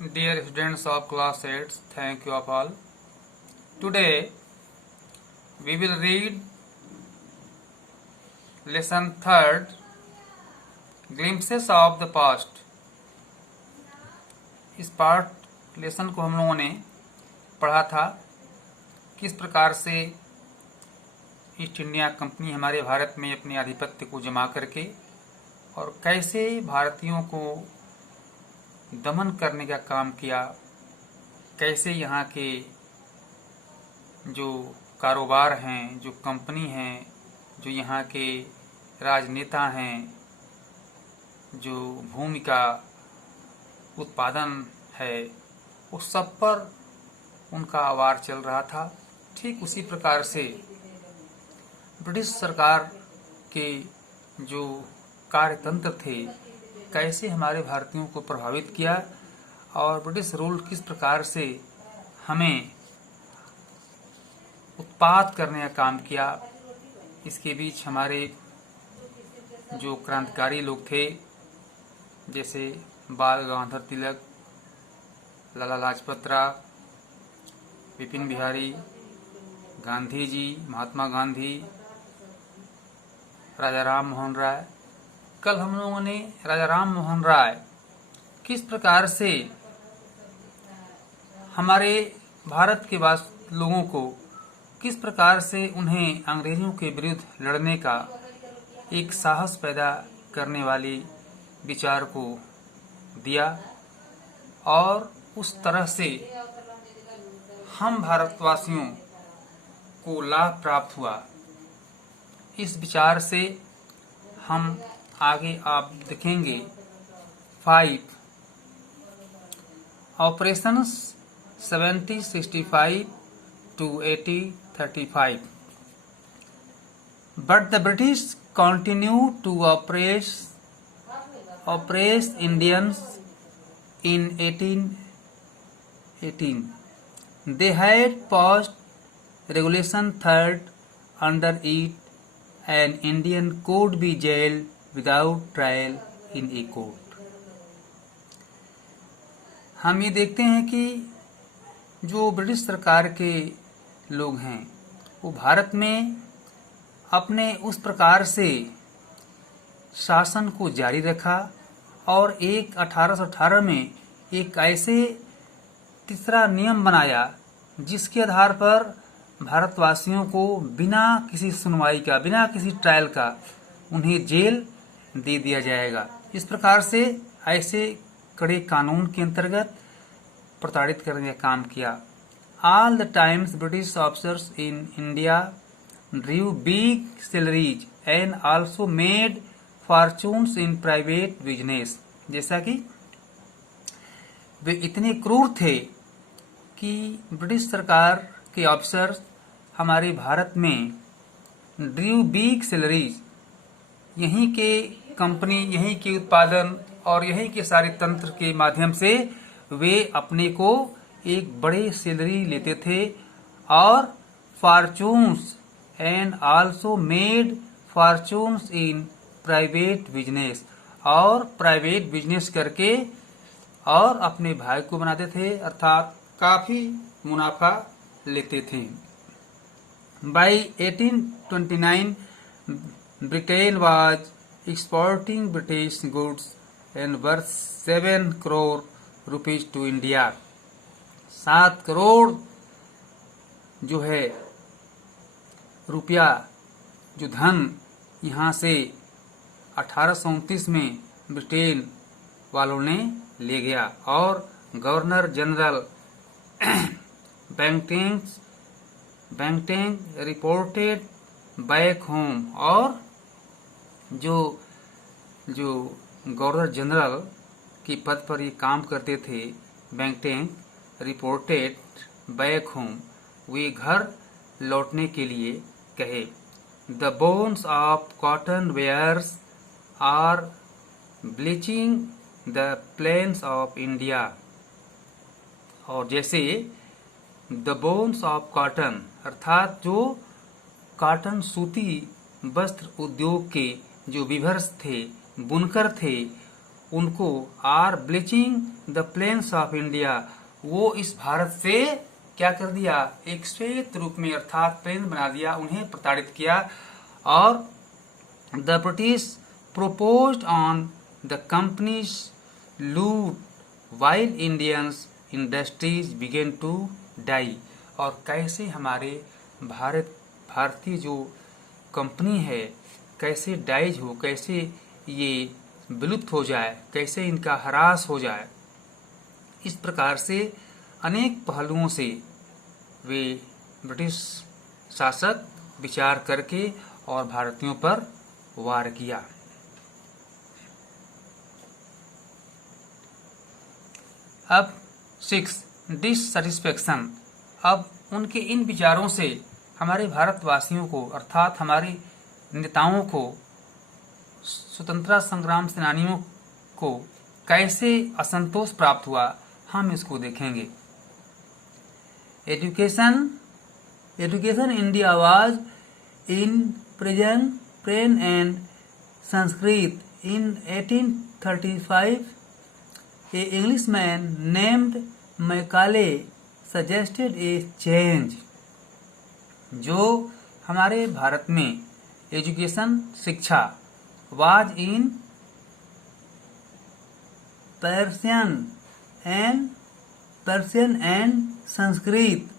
Dear students of class 8, thank you of all. Today we will read lesson 3rd, Glimpses of the Past. इस part lesson को हम लोगों ने पढ़ा था किस प्रकार से ईस्ट इंडिया कंपनी हमारे भारत में अपने आधिपत्य को जमा करके और कैसे भारतीयों को दमन करने का काम किया, कैसे यहाँ के जो कारोबार हैं, जो कंपनी हैं, जो यहाँ के राजनेता हैं, जो भूमि का उत्पादन है, उस सब पर उनका वार चल रहा था। ठीक उसी प्रकार से ब्रिटिश सरकार के जो कार्यतंत्र थे, कैसे हमारे भारतीयों को प्रभावित किया और ब्रिटिश रूल किस प्रकार से हमें उत्पात करने का काम किया। इसके बीच हमारे जो क्रांतिकारी लोग थे, जैसे बाल गंगाधर तिलक, लाला लाजपत राय, विपिन बिहारी, गांधी जी, महात्मा गांधी, राजा राम मोहन राय। कल हम लोगों ने राजा राम मोहन राय किस प्रकार से हमारे भारत के लोगों को किस प्रकार से उन्हें अंग्रेजों के विरुद्ध लड़ने का एक साहस पैदा करने वाली विचार को दिया और उस तरह से हम भारतवासियों को लाभ प्राप्त हुआ। इस विचार से हम आगे आप देखेंगे 5 operations 1765 to 1835, but the British continued to oppress Indians in 1818. They had passed Regulation 3rd. Under it, an Indian could be jailed without trial in a court. हम ये देखते हैं कि जो ब्रिटिश सरकार के लोग हैं वो भारत में अपने उस प्रकार से शासन को जारी रखा और 1818 में एक ऐसे तीसरा नियम बनाया जिसके आधार पर भारतवासियों को बिना किसी सुनवाई का, बिना किसी ट्रायल का उन्हें जेल दे दिया जाएगा। इस प्रकार से ऐसे कड़े कानून के अंतर्गत प्रताड़ित करने का काम किया। All the times British officers in India drew big salaries and also made fortunes in private business. जैसा कि वे इतने क्रूर थे कि ब्रिटिश सरकार के ऑफिसर हमारे भारत में ड्रू बिग सैलरीज, यहीं के कंपनी, यहीं के उत्पादन और यहीं के सारे तंत्र के माध्यम से वे अपने को एक बड़े सैलरी लेते थे और fortunes and also made fortunes in private business, और प्राइवेट बिजनेस करके और अपने भाई को बनाते थे, अर्थात काफी मुनाफा लेते थे। By 1829, Britain was exporting British goods and worth 7 crore rupees to India. 7 crore जो है रुपया, जो धन यहाँ से 1829 में ब्रिटेन वालों ने ले गया और गवर्नर जनरल बैंकटेन रिपोर्टेड बैक होम, और जो गवर्नर जनरल की पद पर ये काम करते थे, बैंकटेन रिपोर्टेड बैक होम, वे घर लौटने के लिए कहे। The bones of cotton weavers are bleaching the plains of India, और जैसे द बोन्स ऑफ कॉटन अर्थात जो कॉटन सूती वस्त्र उद्योग के जो विभर्स थे, बुनकर थे, उनको are bleaching the plains of India, वो इस भारत से क्या कर दिया, एक श्वेत रूप में अर्थात प्लेन बना दिया, उन्हें प्रताड़ित किया। और the British proposed on the company's loot while Indians industries began to die. और कैसे हमारे भारतीय जो कंपनी है कैसे डाइज हो, कैसे ये विलुप्त हो जाए, कैसे इनका ह्रास हो जाए। इस प्रकार से अनेक पहलुओं से वे ब्रिटिश शासक विचार करके और भारतीयों पर वार किया। अब 6 डिससैटिस्फैक्शन। अब उनके इन विचारों से हमारे भारतवासियों को अर्थात हमारे नेताओं को, स्वतंत्रता संग्राम सेनानियों को कैसे असंतोष प्राप्त हुआ, हम इसको देखेंगे। Education India was in PRAN and Sanskrit. In 1835 a Englishman named Macaulay suggested a change। जो हमारे भारत में एजुकेशन शिक्षा was in Persian and Sanskrit,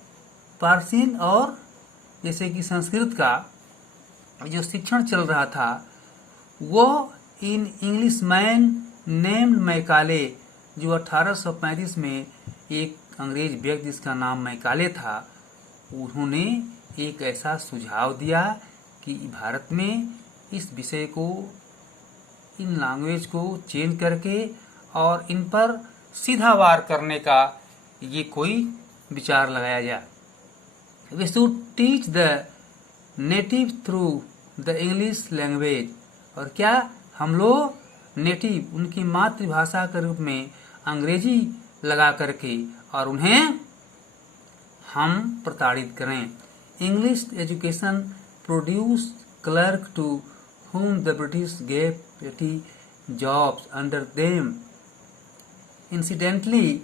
Persian और जैसे कि संस्कृत का जो शिक्षण चल रहा था वो इन इंग्लिशमैन नेम्ड मैकाले, जो 1835 में एक अंग्रेज व्यक्ति जिसका नाम मैकाले था, उन्होंने एक ऐसा सुझाव दिया कि भारत में इस विषय को, इन लैंग्वेज को चेंज करके और इन पर सीधा वार करने का ये कोई विचार लगाया जाए। We should teach the native through the English language. और क्या हम लोग नेटिव, उनकी मातृभाषा के रूप में अंग्रेजी लगा करके और उन्हें हम प्रताड़ित करें। English education produce clerk to whom the British gave petty jobs under them. Incidentally,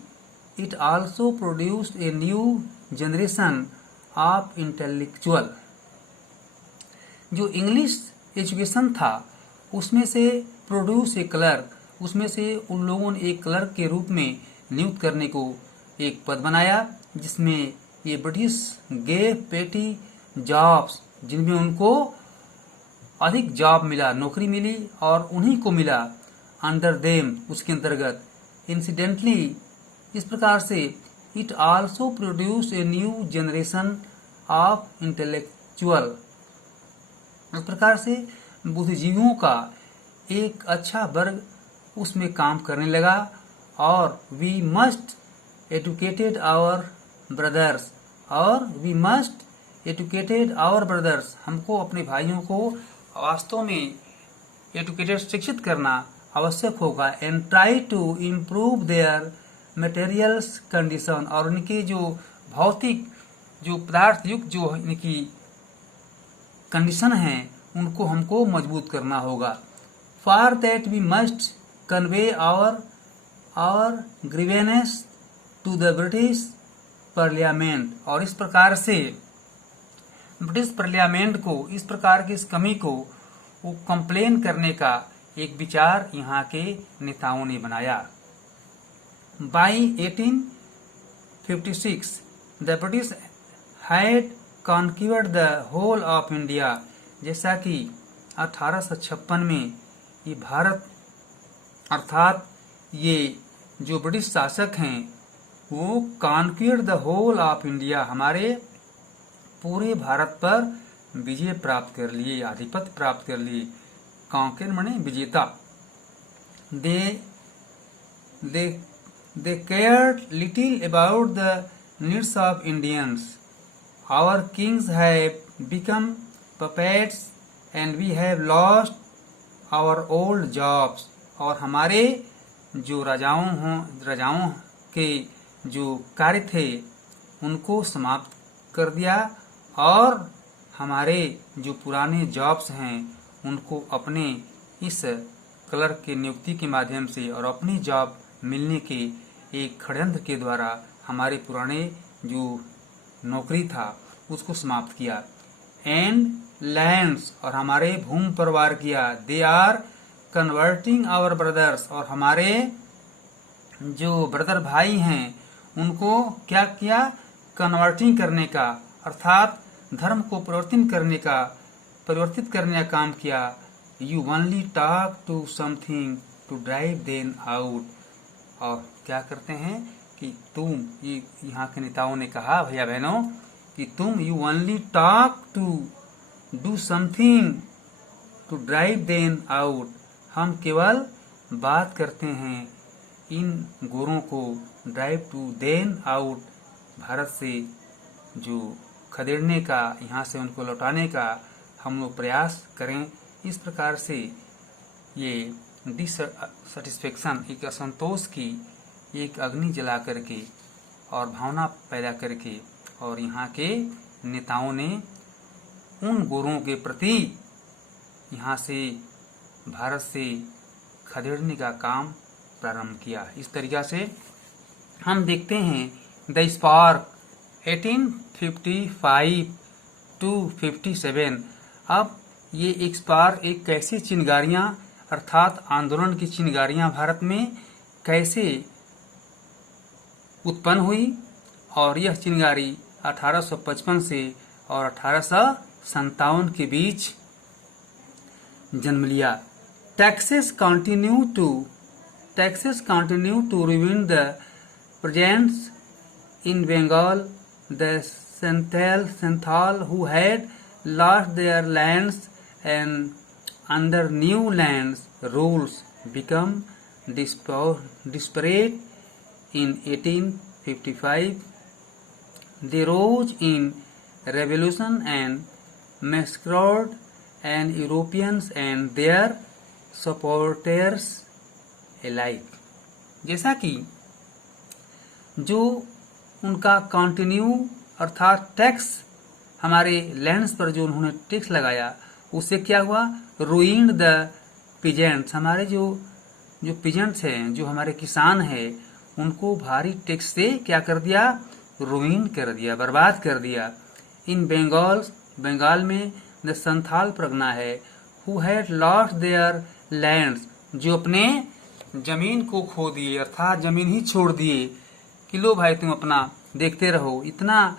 it also produced a new generation of intellectual। जो इंग्लिश एजुकेशन था उसमें से प्रोड्यूस ए क्लर्क, उसमें से उन लोगों ने एक क्लर्क के रूप में नियुक्त करने को एक पद बनाया जिसमें ये ब्रिटिश गेव पेटी जॉब्स, जिनमें उनको अधिक जॉब मिला, नौकरी मिली और उन्हीं को मिला अंडर देम, उसके अंतर्गत। इंसिडेंटली, इस प्रकार से it also produce a new generation of intellectual. इस प्रकार से बुद्धिजीवियों का एक अच्छा वर्ग उसमें काम करने लगा। और we must educated our brothers, और we must educated our brothers, हमको अपने भाइयों को वास्तव में एजुकेटेड, शिक्षित करना आवश्यक होगा। And try to improve their materials condition, और उनके जो भौतिक, जो पदार्थ युक्त जो इनकी कंडीशन है उनको हमको मजबूत करना होगा। For that we must convey our grievance to the British parliament. और इस प्रकार से ब्रिटिश पार्लियामेंट को इस प्रकार की इस कमी को वो कंप्लेन करने का एक विचार यहाँ के नेताओं ने बनाया। By 1856 the British had conquered the whole of India. जैसा कि 1856 में ये भारत अर्थात ये जो ब्रिटिश शासक हैं वो कॉन्क्यूर्ड द होल ऑफ इंडिया, हमारे पूरे भारत पर विजय प्राप्त कर लिए, आधिपत्य प्राप्त कर लिए। कॉन्कर माने विजेता। They cared little about the needs of Indians. Our kings have become puppets and we have lost our old jobs. और हमारे जो राजाओं के जो कार्य थे उनको समाप्त कर दिया और हमारे जो पुराने जॉब्स हैं उनको अपने इस क्लर्क की नियुक्ति के माध्यम से और अपनी जॉब मिलने के एक षड्यंत्र के द्वारा हमारे पुराने जो नौकरी था उसको समाप्त किया। एंड लैंड्स, और हमारे भूमि पर वार किया। They are converting our brothers, और हमारे जो ब्रदर भाई हैं उनको क्या किया? कन्वर्टिंग करने का, अर्थात धर्म को परिवर्तित करने का काम किया। You only talk to something to drive them out, और क्या करते हैं कि तुम, ये यहाँ के नेताओं ने कहा भैया बहनों कि तुम you only talk to do something to drive them out, हम केवल बात करते हैं इन गोरों को drive to them out, Bharat से जो खदेड़ने का, यहाँ से उनको लौटाने का हम लोग प्रयास करें। इस प्रकार से ये डिससेटिस्फेक्शन, एक असंतोष की एक अग्नि जला करके और भावना पैदा करके, और यहाँ के नेताओं ने उन गोरों के प्रति यहाँ से भारत से खदेड़ने का काम प्रारंभ किया। इस तरीका से हम देखते हैं द स्पार्क 1855 to 57। अब ये एक स्पार्क, एक कैसी चिंगारियां, अर्थात आंदोलन की चिंगारियां भारत में कैसे उत्पन्न हुई, और यह चिंगारी 1855 से और 1857 के बीच जन्म लिया। Taxes continue to ruin the presence in Bengal. The Santhal who had lost their lands and under new lands rules become desperate in 1855. They rose in revolution and massacred and Europeans and their supporters alike। जैसा कि जो उनका continue अर्थात tax, हमारे lands पर जो उन्होंने tax लगाया, उससे क्या हुआ? रूइंड द पीजेंट्स, हमारे जो पीजेंट्स हैं, जो हमारे किसान हैं, उनको भारी टैक्स से क्या कर दिया? रूइन कर दिया, बर्बाद कर दिया। इन बंगाल में द संथाल परगना है, who had lost their lands, जो अपने जमीन को खो दिए, अर्थात जमीन ही छोड़ दिए कि लो भाई तुम अपना देखते रहो। इतना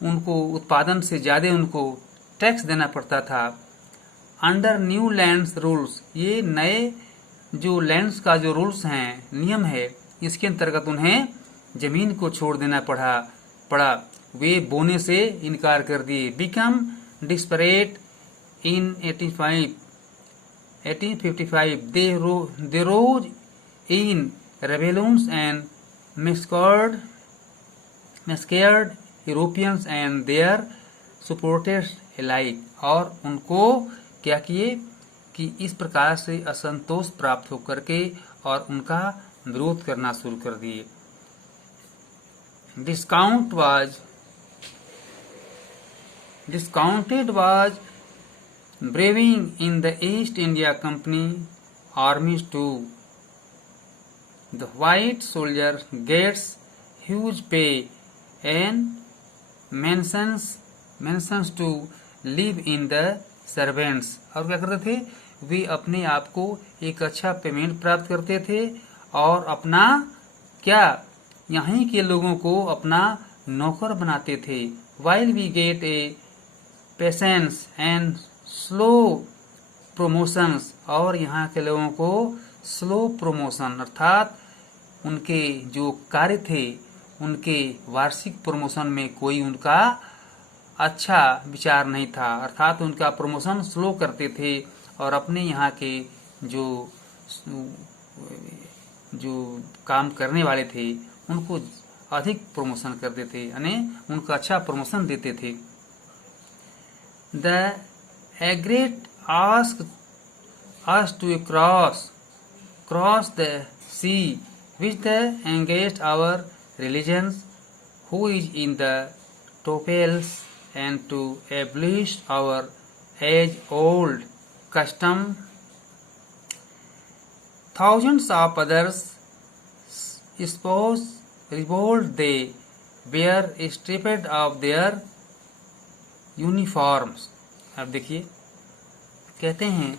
उनको उत्पादन से ज्यादा उनको टैक्स देना पड़ता था। अंडर न्यू लैंड्स रूल्स, ये नए जो लैंड्स का जो रूल्स हैं, नियम है, इसके अंतर्गत उन्हें जमीन को छोड़ देना पड़ा। वे बोने से इनकार कर दिए। Become desperate in 1855 they rose in rebellions and massacred Europeans and their supporters alike। और उनको क्या किए कि इस प्रकार से असंतोष प्राप्त होकर के और उनका विरोध करना शुरू कर दिए। Discounted was brewing in the East India Company armies too. The white soldier gets huge pay and mentions to live in the servants। और क्या करते थे? वे अपने आप को एक अच्छा पेमेंट प्राप्त करते थे और अपना क्या, यहीं के लोगों को अपना नौकर बनाते थे। While we get a patience and slow promotions, और यहाँ के लोगों को स्लो प्रमोशन, अर्थात उनके जो कार्य थे, उनके वार्षिक प्रमोशन में कोई उनका अच्छा विचार नहीं था, अर्थात उनका प्रमोशन स्लो करते थे और अपने यहाँ के जो काम करने वाले थे उनको अधिक प्रमोशन करते थे, यानी उनका अच्छा प्रमोशन देते थे। The Agate asked us to cross the sea, which they engaged our religions, who is in the topels, and to abolish our age-old custom thousands of others spouse revolt. They were stripped of their uniforms. अब देखिए, कहते हैं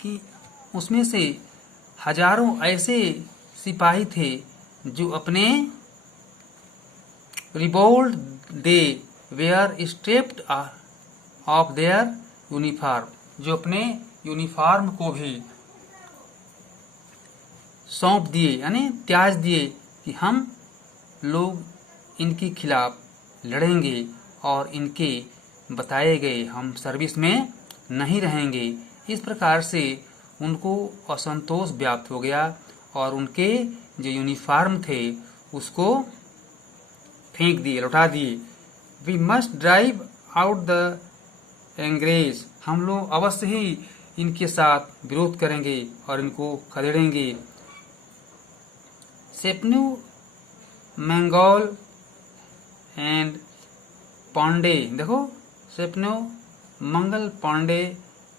कि उसमें से हजारों ऐसे सिपाही थे जो अपने revolt, they were stripped of their uniform, जो अपने यूनिफॉर्म को भी सौंप दिए, यानी त्याज दिए कि हम लोग इनके खिलाफ लड़ेंगे और इनके बताए गए हम सर्विस में नहीं रहेंगे। इस प्रकार से उनको असंतोष व्याप्त हो गया और उनके जो यूनिफॉर्म थे उसको फेंक दिए, लौटा दिए। We must drive out the एंग्रेज, हम लोग अवश्य ही इनके साथ विरोध करेंगे और इनको खदेड़ेंगे। सेपन्यू, मंगोल एंड पांडे, देखो सेपन्यू, Mangal Pandey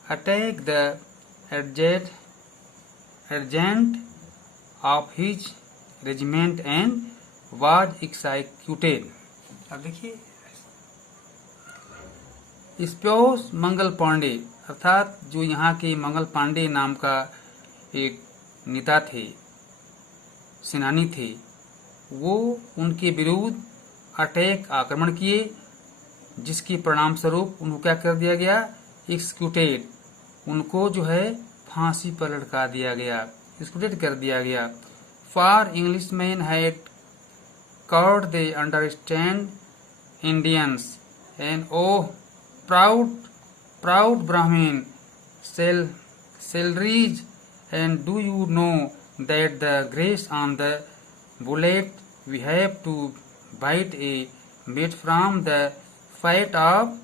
attack the adjutant of his regiment and was executed. अब देखिए, स्प्योस मंगल पांडे अर्थात जो यहाँ के मंगल पांडे नाम का एक नेता थे, सेनानी थे, वो उनके विरुद्ध अटैक आक्रमण किए, जिसके परिणाम स्वरूप उनको क्या कर दिया गया, एक्सिक्यूटेड, उनको जो है फांसी पर लटका दिया गया, एक्सिक्यूटेड कर दिया गया। For English man had cord they understand Indians and oh proud Brahmin salaries and do you know that the grease on the bullet we have to bite a meat from the fat of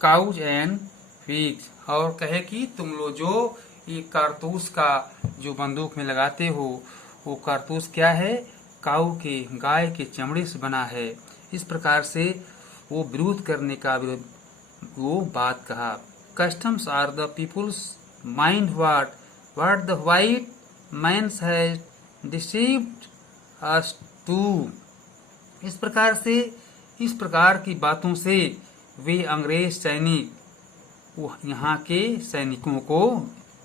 cows and pigs. और कहे कि तुम लोग जो ये कारतूस का जो बंदूक में लगाते हो वो कारतूस क्या है, काऊ के, गाय के चमड़े से बना है। इस प्रकार से वो विरोध करने का वो बात कहा। Customs are the people's mind what the white man's has deceived us too. इस प्रकार से, इस प्रकार की बातों से वे अंग्रेज सैनिक यहाँ के सैनिकों को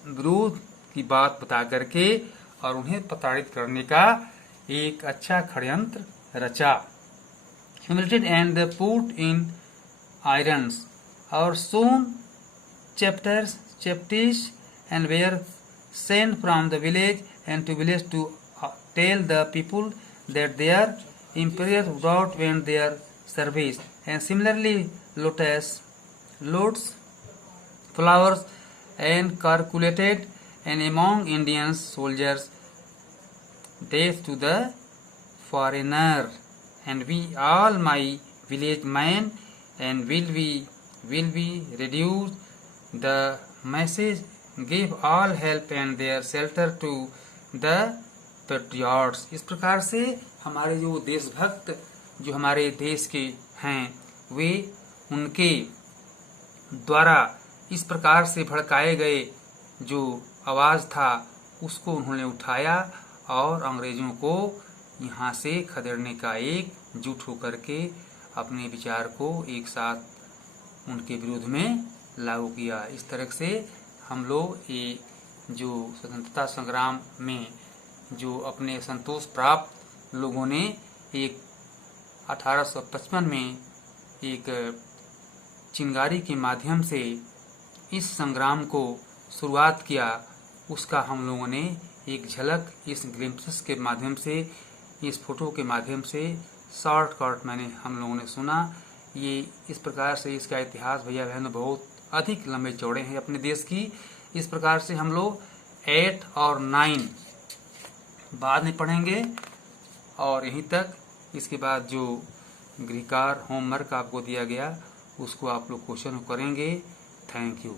विरोध की बात बता करके और उन्हें प्रताड़ित करने का एक अच्छा षड्यंत्र रचा। Humiliated and put in irons, और soon captives and were sent from the village and to village to tell the people that their imperial brought went their service. And similarly loads, flowers and calculated, and among Indian soldiers death to the foreigner, and we all my village men and will be reduced. The message give all help and their shelter to the patriots. इस प्रकार से हमारे जो देशभक्त जो हमारे देश के हैं वे उनके द्वारा इस प्रकार से भड़काए गए जो आवाज था उसको उन्होंने उठाया और अंग्रेजों को यहाँ से खदेड़ने का एक जुट होकर के अपने विचार को एक साथ उनके विरोध में लागू किया। इस तरह से हम लोग ये जो स्वतंत्रता संग्राम में जो अपने संतोष प्राप्त लोगों ने एक 1855 में एक चिंगारी के माध्यम से इस संग्राम को शुरुआत किया, उसका हम लोगों ने एक झलक इस ग्लिम्पसेस के माध्यम से, इस फोटो के माध्यम से शॉर्टकट मैंने हम लोगों ने सुना। ये इस प्रकार से इसका इतिहास भैया बहनों बहुत अधिक लंबे चौड़े हैं अपने देश की। इस प्रकार से हम लोग 8 और 9 बाद में पढ़ेंगे और यहीं तक। इसके बाद जो गृह कार्य होमवर्क आपको दिया गया उसको आप लोग क्वेश्चन करेंगे। Thank you.